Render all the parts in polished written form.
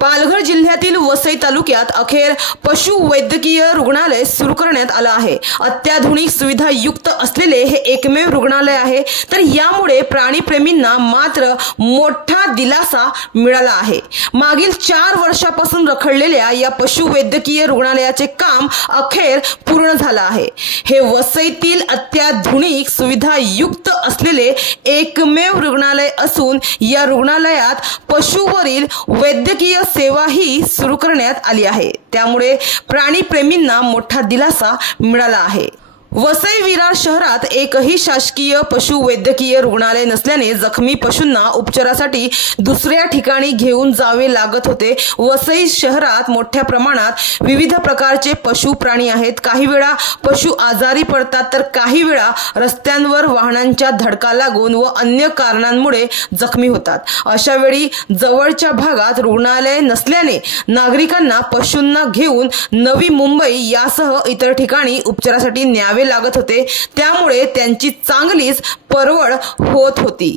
पालघर जिल्ह्यातील वसई तालुक्यात अखेर पशुवैद्यकीय रुग्णालय सुरू करण्यात आलं आहे। अत्याधुनिक सुविधा युक्त असलेले हे एकमेव रुग्णालय आहे। तर यामुळे प्राणीप्रेमींना मात्र मोठा दिलासा मिळाला आहे। मागील 4 वर्षापासून रखडलेल्या या पशुवैद्यकीय रुग्णालयाचे काम अखेर पूर्ण झालं आहे। हे वसईतील अत्याधुनिक सुविधा युक्त असलेले एकमेव रुग्णालय असून या रुग्णालयात पशुवरील वैद्यकीय सेवा ही सुरू करण्यात आली आहे। त्यामुळे प्राणीप्रेमींना मोठा दिलासा मिळाला आहे। वसई विरार शहरात एकही शासकीय पशुवैद्यकीय रुग्णालय नसल्याने जखमी पशूंना उपचारासाठी दुसऱ्या ठिकाणी घेऊन जावे लागत होते। वसई शहरात मोठ्या प्रमाणात विविध प्रकारचे पशु प्राणी आहेत। काही वेळा पशु आजारी पडतात तर काही वेळा रस्त्यांवर वाहनांच्या धडका लागून व अन्य कारणांमुळे जखमी होतात। अशा वेळी जवळच्या भागात रुग्णालय नसल्याने नागरिकांना पशूंना घेऊन नवी मुंबई यासह इतर ठिकाणी उपचारासाठी न्यावे लागत होते। त्यामुळे त्यांची चांगलीच परवड होत होती।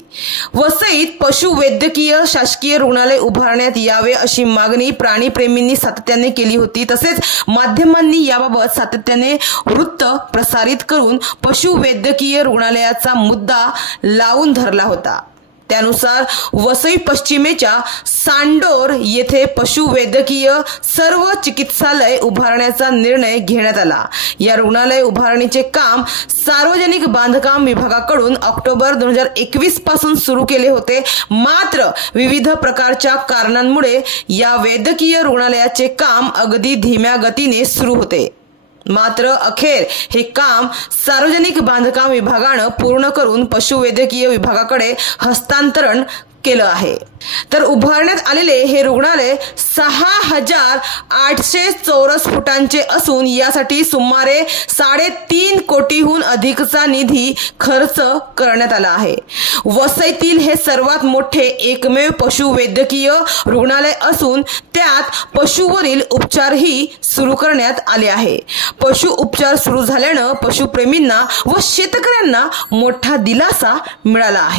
वसईत पशुवैद्यकीय शासकीय रुग्णालय उभारण्यात यावे अशी मागणी प्राणीप्रेमींनी सातत्याने केली होती। तसेच माध्यमांनी याबाबत सातत्याने वृत्त प्रसारित करून पशुवैद्यकीय रुग्णालयाचा मुद्दा लावून धरला होता। त्यानुसार वसई पश्चिमेच्या सांडोर येथे पशुवैद्यकीय सर्व चिकित्सालय उभारण्याचा निर्णय घेण्यात आला। या रुग्णालय उभारणीचे काम सार्वजनिक बांधकाम विभागाकडून ऑक्टोबर 2021 पासून सुरू केले होते। मात्र विविध प्रकारच्या कारणांमुळे या वैद्यकीय रुग्णालयाचे काम अगदी धीम्या गतीने सुरू होते। मात्र अखेर हे काम सार्वजनिक बांधकाम विभागाने पूर्ण करून पशुवैद्यकीय विभागाकडे हस्तांतरण केलं आहे। तर उभारण्यात आलेले हे रुग्णालय 6800 चौरस फुटांचे असून यासाठी सुमारे 3.5 कोटीहून अधिकचा निधी खर्च करण्यात आला आहे। वसईतील हे सर्वात मोठे एकमेव पशुवैद्यकीय रुग्णालय असून त्यात पशुवरील उपचारही सुरू करण्यात आले आहे। पशु उपचार सुरू झाल्याने पशुप्रेमींना व शेतकऱ्यांना मोठा दिलासा मिळाला आहे।